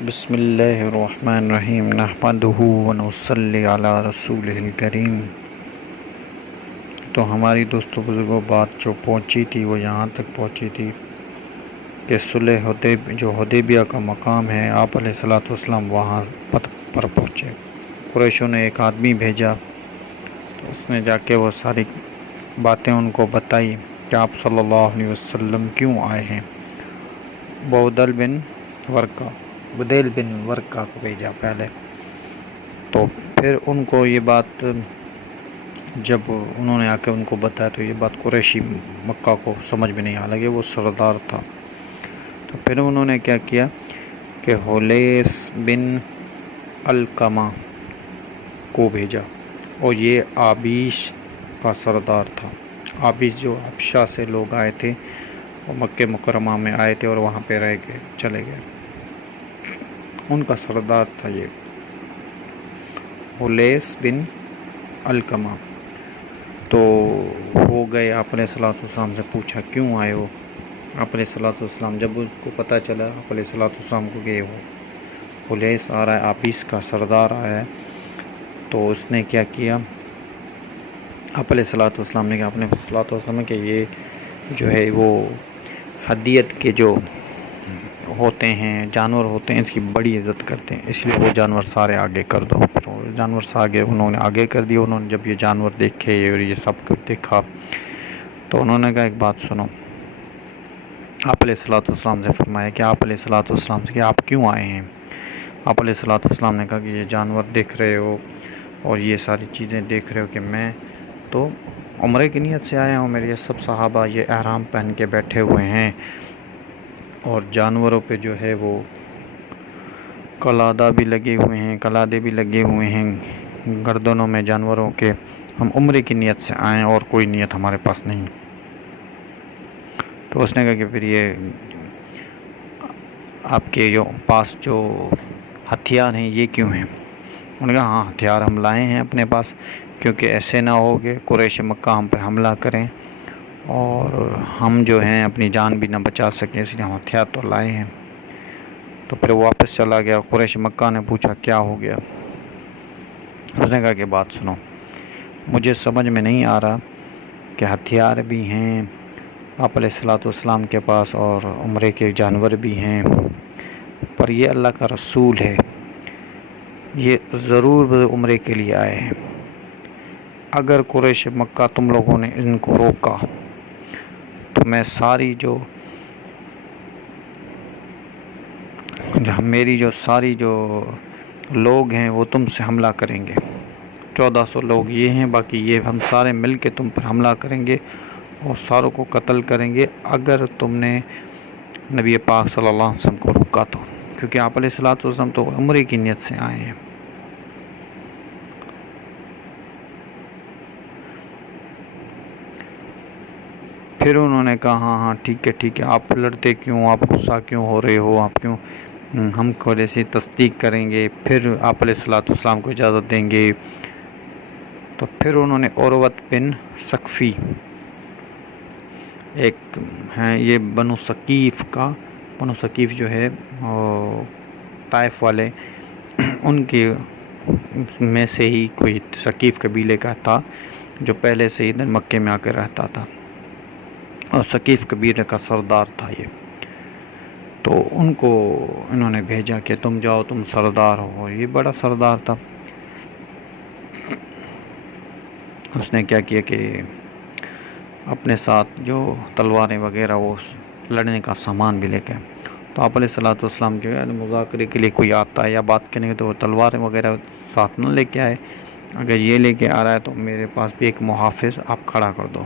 بسم اللہ الرحمن الرحیم نحمدہ ونصلی علی رسولہ الکریم۔ تو ہماری دوستوں بزرگوں بات جو پہنچی تھی وہ یہاں تک پہنچی تھی کہ صلح حدیبیہ کا مقام ہے، آپ علیہ الصلوۃ والسلام وہاں پر پہنچے۔ قریشوں نے ایک آدمی بھیجا، تو اس نے جا کے وہ ساری باتیں ان کو بتائی کہ آپ صلی اللہ علیہ وسلم کیوں آئے ہیں۔ بدیل بن ورقہ کو بھیجا پہلے، تو پھر ان کو یہ بات جب انہوں نے آ کے ان کو بتایا تو یہ بات قریشی مکہ کو سمجھ میں نہیں آ لگی، وہ سردار تھا۔ تو پھر انہوں نے کیا کیا کہ حلیس بن علقمہ کو بھیجا، اور یہ آبیش کا سردار تھا۔ آبیش جو حبشہ سے لوگ آئے تھے، وہ مکہ مکرمہ میں آئے تھے اور وہاں پہ رہ گئے، چلے گئے، ان کا سردار تھا یہ حلیس بن علقمہ۔ تو وہ گئے، آپ علیہ الصلوۃ والسلام سے پوچھا کیوں آئے ہو۔ آپ علیہ الصلوۃ والسلام جب اس کو پتہ چلا آپ علیہ الصلوۃ والسلام کو کہ وہ حلیس آ رہا ہے، آبیس کا سردار آیا ہے، تو اس نے کیا کیا، آپ علیہ الصلوۃ والسلام نے کہا اپنے صلوات والسلام کہ یہ جو ہے وہ ہدیت کے جو ہوتے ہیں جانور ہوتے ہیں، اس کی بڑی عزت کرتے ہیں، اس لیے وہ جانور سارے آگے کر دو۔ جانور سے انہوں نے آگے کر دیا۔ انہوں نے جب یہ جانور دیکھے اور یہ سب کچھ دیکھا تو انہوں نے کہا ایک بات سنو، آپ علیہ الصلوۃ والسلام سے فرمایا کہ آپ علیہ الصلوۃ والسلام سے کہ آپ کیوں آئے ہیں۔ آپ علیہ الصلوۃ والسلام نے کہا کہ یہ جانور دیکھ رہے ہو اور یہ ساری چیزیں دیکھ رہے ہو کہ میں تو عمرے کی نیت سے آیا ہوں، میرے سب صحابہ یہ احرام پہن کے بیٹھے ہوئے ہیں، اور جانوروں پہ جو ہے وہ قلادہ بھی لگے ہوئے ہیں، قلادے بھی لگے ہوئے ہیں گردنوں میں جانوروں کے، ہم عمرے کی نیت سے آئیں اور کوئی نیت ہمارے پاس نہیں۔ تو اس نے کہا کہ پھر یہ آپ کے جو پاس جو ہتھیار ہیں یہ کیوں ہیں۔ انہوں نے کہا ہاں ہتھیار ہم لائے ہیں اپنے پاس، کیونکہ ایسے نہ ہو کہ قریش مکہ ہم پر حملہ کریں اور ہم جو ہیں اپنی جان بھی نہ بچا سکیں، اس لیے ہم ہتھیار تو لائے ہیں۔ تو پھر واپس چلا گیا۔ قریش مکہ نے پوچھا کیا ہو گیا۔ اس نے کہا کہ بات سنو، مجھے سمجھ میں نہیں آ رہا کہ ہتھیار بھی ہیں آپ علیہ الصلوۃ والسلام کے پاس اور عمرے کے جانور بھی ہیں، پر یہ اللہ کا رسول ہے، یہ ضرور عمرے کے لیے آئے ہیں۔ اگر قریش مکہ تم لوگوں نے ان کو روکا تو میں ساری جو لوگ ہیں وہ تم سے حملہ کریں گے۔ 1400 لوگ یہ ہیں، باقی یہ ہم سارے مل کے تم پر حملہ کریں گے اور ساروں کو قتل کریں گے اگر تم نے نبی پاک صلی اللہ علیہ وسلم کو روکا تو، کیونکہ آپ علیہ الصلوۃ والسلام تو عمرے کی نیت سے آئے ہیں۔ پھر انہوں نے کہا ہاں ٹھیک ہے، آپ لڑتے کیوں، آپ غصہ کیوں ہو رہے ہو، آپ کیوں، ہم تھوڑے سی تصدیق کریں گے پھر آپ علیہ الصلوۃ والسلام کو اجازت دیں گے۔ تو پھر انہوں نے عروۃ بن ثقفی، ایک ہیں یہ بنو ثقیف جو ہے طائف والے، ان کے میں سے ہی کوئی ثقیف قبیلے کا تھا جو پہلے سے ہی مکے میں آ کے رہتا تھا، اور ثقیف قبیلے کا سردار تھا یہ۔ تو ان کو انہوں نے بھیجا کہ تم جاؤ، تم سردار ہو، یہ بڑا سردار تھا۔ اس نے کیا کیا کہ اپنے ساتھ جو تلواریں وغیرہ وہ لڑنے کا سامان بھی لے کے، تو آپ علیہ الصلوۃ والسلام جو ہے مذاکرے کے لیے کوئی آتا ہے یا بات کرنے کے تو وہ تلواریں وغیرہ ساتھ نہ لے کے آئے، اگر یہ لے کے آ رہا ہے تو میرے پاس بھی ایک محافظ آپ کھڑا کر دو۔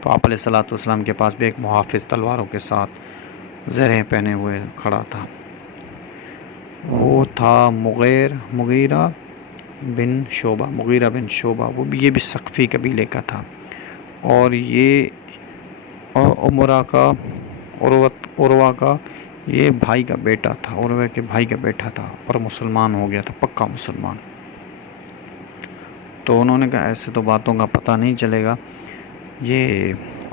تو آپ علیہ الصلوۃ والسلام کے پاس بھی ایک محافظ تلواروں کے ساتھ زرہیں پہنے ہوئے کھڑا تھا، وہ تھا مغیرہ بن شعبہ، وہ بھی یہ بھی ثقفی قبیلے کا تھا، اور یہ عروہ کا یہ بھائی کا بیٹا تھا، عروہ کے بھائی کا بیٹا تھا، اور مسلمان ہو گیا تھا، پکا مسلمان۔ تو انہوں نے کہا ایسے تو باتوں کا پتہ نہیں چلے گا، یہ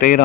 13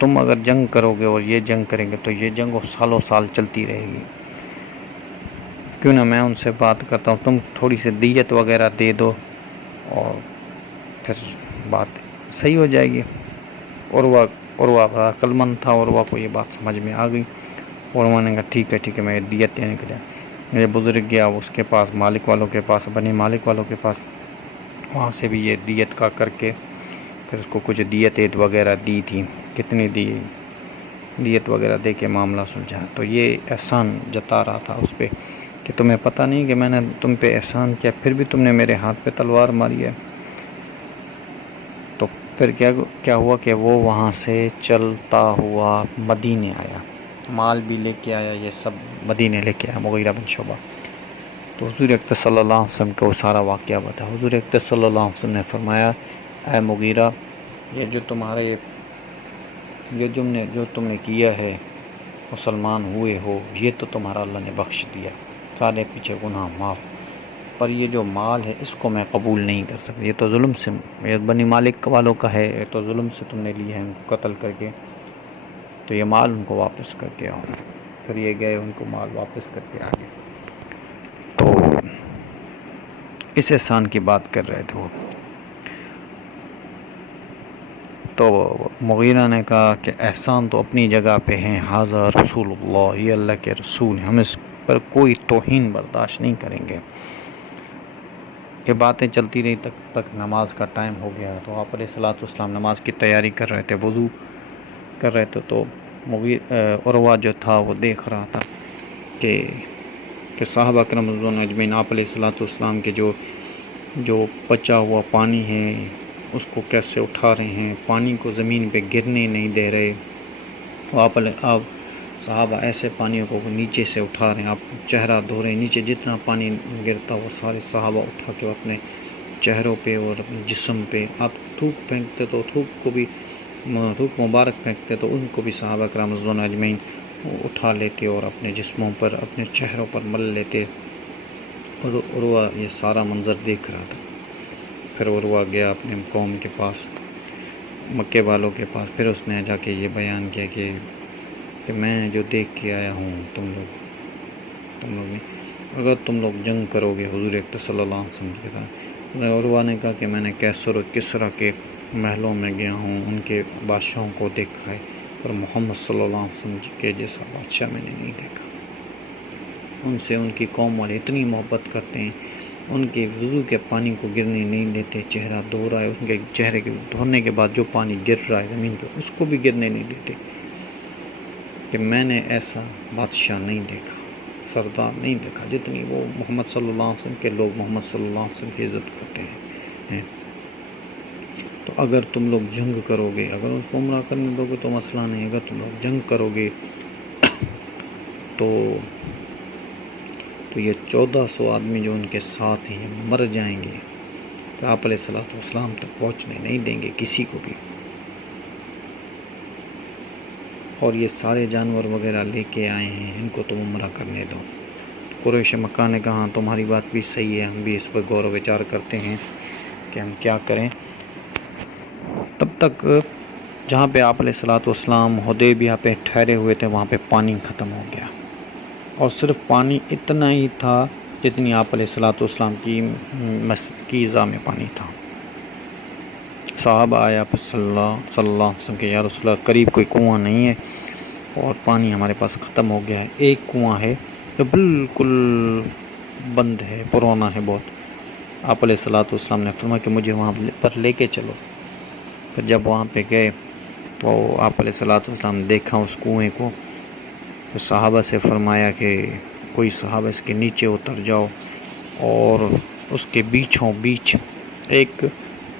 تم اگر جنگ کرو گے اور یہ جنگ کریں گے تو یہ جنگ سالوں سال چلتی رہے گی. کیوں نہ میں ان سے بات کرتا ہوں, تم تھوڑی سی دیت وغیرہ دے دو اور پھر بات صحیح ہو جائے گی. عروہ بڑا عقل مند تھا, عروہ کو یہ بات سمجھ میں آ گئی. عروہ نے کہا ٹھیک ہے میں دیت دینے کے لیے. یہ بزرگ گیا اس کے پاس, مالک والوں کے پاس, بنی مالک والوں کے پاس. وہاں سے بھی یہ دیت کا کر کے پھر اس کو کچھ دیت وغیرہ دی تھی. کتنی دی دیت وغیرہ دے کے معاملہ سلجھا. تو یہ احسان جتا رہا تھا اس پہ کہ تمہیں پتہ نہیں کہ میں نے تم پہ احسان کیا, پھر بھی تم نے میرے ہاتھ پہ تلوار ماری ہے. تو پھر کیا ہوا کہ وہ وہاں سے چلتا ہوا مدینے آیا, مال بھی لے کے آیا, یہ سب مدینے لے کے آیا مغیرہ بن شعبہ. تو حضور اقدس صلی اللہ علیہ وسلم کو سارا واقعہ بتا. حضور اقدس صلی اللہ علیہ وسلم نے فرمایا, اے مغیرہ, یہ جو تم نے کیا ہے, مسلمان ہوئے ہو, یہ تو تمہارا اللہ نے بخش دیا, سارے پیچھے گناہ معاف, پر یہ جو مال ہے اس کو میں قبول نہیں کر سکتا. یہ تو ظلم سے, یہ بنی مالک والوں کا ہے, یہ تو ظلم سے تم نے لیا ہے ان کو قتل کر کے, تو یہ مال ان کو واپس کر کے آؤ. پھر یہ گئے, ان کو مال واپس کر کے آ گئے. تو اس احسان کی بات کر رہے تھے وہ. تو مغیرہ نے کہا کہ احسان تو اپنی جگہ پہ ہیں, حاضر رسول اللہ, یہ اللہ کے رسول ہیں, ہم اس پر کوئی توہین برداشت نہیں کریں گے. یہ باتیں چلتی رہی تک نماز کا ٹائم ہو گیا. تو آپ علیہ الصلوۃ والسلام نماز کی تیاری کر رہے تھے, وضو کر رہے تھے. تو عروہ جو تھا وہ دیکھ رہا تھا کہ صحابہ اکرام رضوان اجمعین آپ علیہ الصلوۃ والسلام کے جو بچا ہوا پانی ہے اس کو کیسے اٹھا رہے ہیں, پانی کو زمین پہ گرنے نہیں دے رہے. آپ صحابہ ایسے پانیوں کو نیچے سے اٹھا رہے ہیں, آپ چہرہ دھو رہے ہیں, نیچے جتنا پانی گرتا وہ سارے صحابہ اٹھا کے اپنے چہروں پہ اور اپنے جسم پہ. آپ تھوک پھینکتے تو تھوک مبارک پھینکتے تو ان کو بھی صحابہ کرام رضوان اجمعین اٹھا لیتے اور اپنے جسموں پر, اپنے چہروں پر مل لیتے. اور عروہ یہ سارا منظر دیکھ رہا تھا. پھر عروہ گیا اپنے قوم کے پاس, مکے والوں کے پاس. پھر اس نے جا کے یہ بیان کیا کہ میں جو دیکھ کے آیا ہوں, تم لوگ اگر تم لوگ جنگ کرو گے حضور اقدس صلی اللہ علیہ وسلم کے ساتھ. عروہ نے کہا کہ میں نے کیسر و کسریٰ کے محلوں میں گیا ہوں, ان کے بادشاہوں کو دیکھا ہے, پر محمد صلی اللہ علیہ وسلم کے جیسا بادشاہ میں نے نہیں دیکھا. ان سے ان کی قوم والے اتنی محبت کرتے ہیں, ان کے وضو کے پانی کو گرنے نہیں دیتے. چہرہ دھو رہا ہے, ان کے چہرے کے دھونے کے بعد جو پانی گر رہا ہے زمین پہ اس کو بھی گرنے نہیں دیتے. کہ میں نے ایسا بادشاہ نہیں دیکھا, سردار نہیں دیکھا جتنی وہ محمد صلی اللہ علیہ وسلم کے لوگ محمد صلی اللہ علیہ وسلم کی عزت کرتے ہیں. تو اگر تم لوگ جنگ کرو گے, اگر اس کو عمرہ کرنے دو گے تو مسئلہ نہیں, اگر تم لوگ جنگ کرو گے تو یہ 1400 آدمی جو ان کے ساتھ ہیں مر جائیں گے. کہ آپ علیہ الصلوۃ والسلام تک پہنچنے نہیں دیں گے کسی کو بھی. اور یہ سارے جانور وغیرہ لے کے آئے ہیں, ان کو تم عمرہ کرنے دو. قریش مکہ نے کہا تمہاری بات بھی صحیح ہے, ہم بھی اس پر غور و وچار کرتے ہیں کہ ہم کیا کریں. تب تک جہاں پہ آپ علیہ الصلوۃ والسلام حدیبیہ پہ ٹھہرے ہوئے تھے وہاں پہ پانی ختم ہو گیا, اور صرف پانی اتنا ہی تھا جتنی آپ علیہ الصلوۃ والسلام کی ازا میں پانی تھا. صحابہ آیا صلی اللہ علیہ وسلم کے, یا رسول اللہ قریب کوئی کنواں نہیں ہے اور پانی ہمارے پاس ختم ہو گیا ہے. ایک کنواں ہے جو بالکل بند ہے, پرانا ہے بہت. آپ علیہ الصلوۃ والسلام نے فرمایا کہ مجھے وہاں پر لے کے چلو. پھر جب وہاں پہ گئے تو آپ علیہ الصلوۃ والسلام نے دیکھا اس کنویں کو. تو صحابہ سے فرمایا کہ کوئی صحابہ اس کے نیچے اتر جاؤ اور اس کے بیچوں بیچ ایک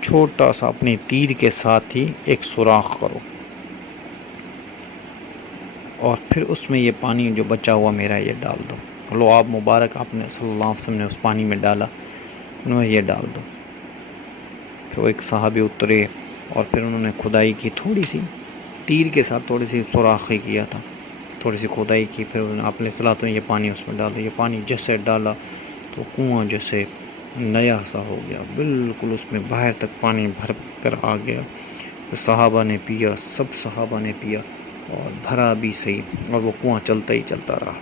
چھوٹا سا اپنی تیر کے ساتھ ہی ایک سوراخ کرو, اور پھر اس میں یہ پانی جو بچا ہوا میرا یہ ڈال دو. لو آپ مبارک آپ نے صلی اللہ علیہ وسلم نے اس پانی میں ڈالا, انہوں نے یہ ڈال دو. پھر وہ ایک صحابی اترے اور پھر انہوں نے کھدائی کی, تھوڑی سی تیر کے ساتھ تھوڑی سی سوراخ کیا تھا, تھوڑی سی کھدائی کی. پھر آپ نے صلی اللہ علیہ وسلم یہ پانی اس میں ڈالا. یہ پانی جیسے ڈالا تو کنواں جیسے نیا سا ہو گیا, بالکل اس میں باہر تک پانی بھر کر آ گیا. پھر صحابہ نے پیا، سب صحابہ نے پیا اور بھرا بھی صحیح، اور وہ کنواں چلتا ہی چلتا رہا۔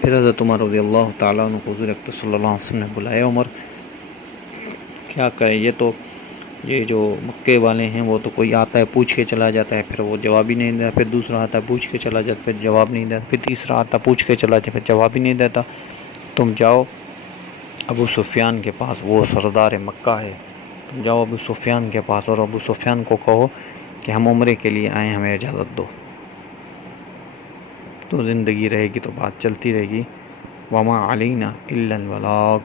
پھر حضرت عمر رضی اللہ تعالیٰ عنہ کو حضور اکرم صلی اللہ علیہ وسلم نے بلایا، عمر کیا کریں، یہ جو مکے والے ہیں وہ تو کوئی آتا ہے پوچھ کے چلا جاتا ہے، پھر وہ جواب ہی نہیں دیتا، پھر دوسرا آتا ہے پوچھ کے چلا جاتا ہے، پھر جواب نہیں دیتا، پھر تیسرا آتا ہے پوچھ کے چلا جاتا ہے، پھر جواب ہی نہیں دیتا۔ تم جاؤ ابو سفیان کے پاس، وہ سردار مکہ ہے، تم جاؤ ابو سفیان کے پاس اور ابو سفیان کو کہو کہ ہم عمرے کے لیے آئیں، ہمیں اجازت دو۔ تو زندگی رہے گی تو بات چلتی رہے گی۔ وما علینا الا البلاغ۔